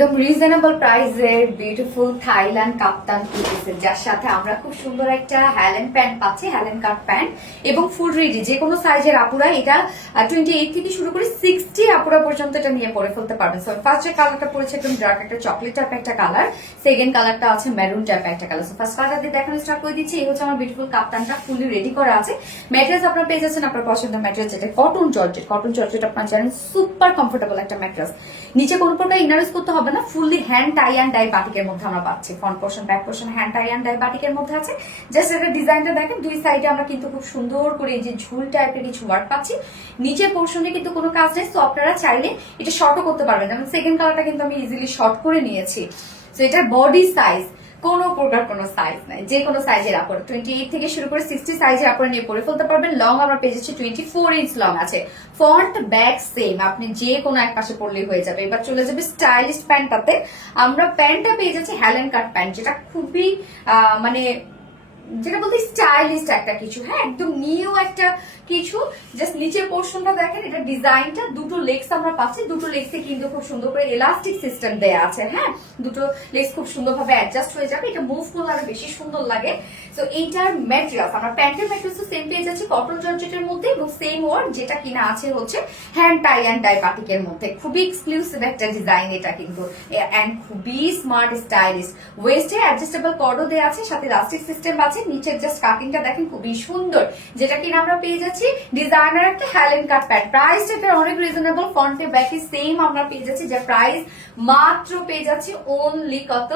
একদম রিজনেবল প্রাইসের beautiful Thailand কাপ্তান pieces, যার সাথে আমরা খুব সুন্দর একটা হ্যালেন প্যান্ট পাচ্ছি, হ্যালেন কাট প্যান্ট এবং ফুল রেডি যে কোনো সাইজের আপুরা এটা 28 থেকে শুরু করে 60 আপুরা পর্যন্ত এটা নিয়ে পরে ফেলতে পারবেন। সো ফার্স্ট যে কালারটা পড়েছে একদম ডার্ক একটা চকলেট টাইপ একটা কালার, সেকেন্ড কালারটা আছে মেরুন টাইপ একটা কালার। সো ফার্স্ট কালারটা দিয়ে দেখানো স্টার্ট করে দিচ্ছি। এই হচ্ছে আমার বিউটিফুল কাপ্তানটা ফুলি রেডি করা আছে। ম্যাট্রেস আপনারা পেয়ে যাচ্ছেন আপনার পছন্দের ম্যাট্রেস, যেটা কটন জর্জেট আপনারা জানেন সুপার কমফোর্টেবল একটা ম্যাট্রেস। নিচে কোনো প্রকার ইনার ইউজ করতে হবে না, fully hand tie and dye বাটিকের মধ্যে আমরা পাচ্ছি। Front portion back portion hand tie and dye বাটিকের মধ্যে আছে। জাস্ট এটা ডিজাইনটা দেখেন, দুই সাইডে আমরা কিন্তু খুব সুন্দর করে এই যে ঝুল টাইপের কিছু ওয়ার্ক পাচ্ছি। নিচের পোর্শনে কিন্তু কোনো কাজ নেই, তো আপনারা চাইলে এটা শর্টও করতে পারবেন। যেমন সেকেন্ড কালারটা কিন্তু আমি ইজিলি শর্ট করে নিয়েছি। তো এটার বডি সাইজ কোনো প্রকার কোনো সাইজ নাই, যে কোনো সাইজের আপনার 28 থেকে শুরু করে 60 সাইজের আপনারা নিয়ে পরে ফেলতে পারবেন। লং আমরা পেয়ে যাচ্ছি 24 ইঞ্চ লং আছে। ফ্রন্ট ব্যাক সেম, আপনি যে কোনো এক পাশে পরলেই হয়ে যাবে। এবার চলে যাবে স্টাইলিশ প্যান্টটাতে। আমরা প্যান্টটা পেয়ে যাচ্ছি হ্যালেন কাট প্যান্ট, যেটা খুবই মানে যেটা বলতে স্টাইলিশ একটা কিছু, হ্যাঁ একদম নিউ একটা কিছু। জাস্ট নিচের পোর্শনটা দেখেন, এটা ডিজাইনটা দুটো লেগস আমরা পাচ্ছি। দুটো লেগসে কিন্তু খুব সুন্দর করে এলাস্টিক সিস্টেম দেয়া আছে, হ্যাঁ দুটো লেগস খুব সুন্দরভাবে অ্যাডজাস্ট হয়ে যাবে। এটা মুভ করলে আরো বেশি সুন্দর লাগে। তো এইটার ম্যাটেরিয়ালস আমরা প্যান্টের ম্যাটেরিয়ালস সেম পেয়ে যাচ্ছি কটন জর্জেটের মধ্যে এবং সেম ওয়ার্ক যেটা কিনা আছে হচ্ছে হ্যান্ড টাই অ্যান্ড ডাই বাটিকের মধ্যে। খুবই এক্সক্লুসিভ একটা ডিজাইন এটা কিন্তু, এন্ড খুবই স্মার্ট স্টাইলিশ। ওয়েস্টে অ্যাডজাস্টেবল কর্ডও দেওয়া আছে, সাথে ইলাস্টিক সিস্টেম আছে। নিচের জাস্ট কাটিংটা দেখেন খুবই সুন্দর, যেটা কিনা আমরা পেয়ে যাচ্ছি ডিজাইনার একটা হ্যালেন কাট প্যান্ট। প্রাইসটা এটা অনেক রিজনেবল, ফ্রন্টে ব্যাকে সেম আমরা পেয়ে যাচ্ছি, যে প্রাইস মাত্র পেয়ে যাচ্ছি অনলি কত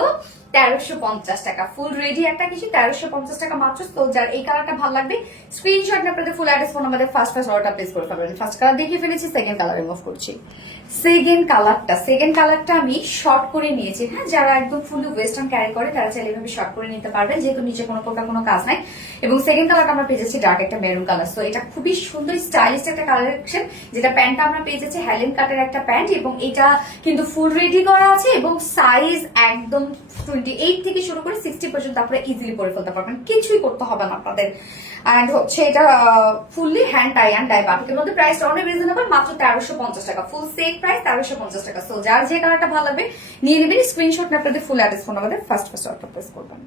1350 টাকা। ফুল রেডি একটা কিছু 1350 টাকা মাত্র। তো যার এই কালারটা ভালো লাগবে স্ক্রিনশট নিয়ে আপনাদের ফুল অ্যাড্রেস ফোন আমাদের ফার্স্ট অর্ডার প্লেস করে ফেলবেন। ফার্স্ট কালার দেখিয়ে ফেলেছি, সেকেন্ড কালার রিমুভ করছি। সেকেন্ড কালারটা আমি শর্ট করে নিয়েছি, হ্যাঁ যারা একদম ফুলি ওয়েস্টার্ন ক্যারি করে তারা চাইলে এভাবে শর্ট করে নিতে পারবেন, যেহেতু নিচে কোনো প্রকার কোনো কাজ নাই। এবং সেকেন্ড কালারটা আমরা পেয়ে যাচ্ছি ডার্ক একটা মেরুন কালার। তো এটা খুবই সুন্দর স্টাইলিশ একটা কালেকশন, যেটা প্যান্টটা আমরা পেয়ে যাচ্ছি হ্যালেন কাটের একটা প্যান্ট এবং এটা কিন্তু ফুল রেডি করা আছে এবং সাইজ একদম 28 থেকে শুরু করে 60 পর্যন্ত আপনারা ইজিলি পরে ফেলতে পারবেন, কিছুই করতে হবে না আপনাদের। এন্ড হচ্ছে এটা fully hand tie and dye বাটিকের মধ্যে। প্রাইসটা অনেক রিজনেবল, মাত্র 1350 টাকা। ফুল সেট প্রাইস 1350 টাকা। সো যার যে কালারটা ভালো লাগবে নিয়ে নেবেন, স্ক্রিনশট নিয়ে আপনাদের ফুল অ্যাড্রেস ফোন আমাদের ফার্স্ট অর্ডার প্লেস করবেন।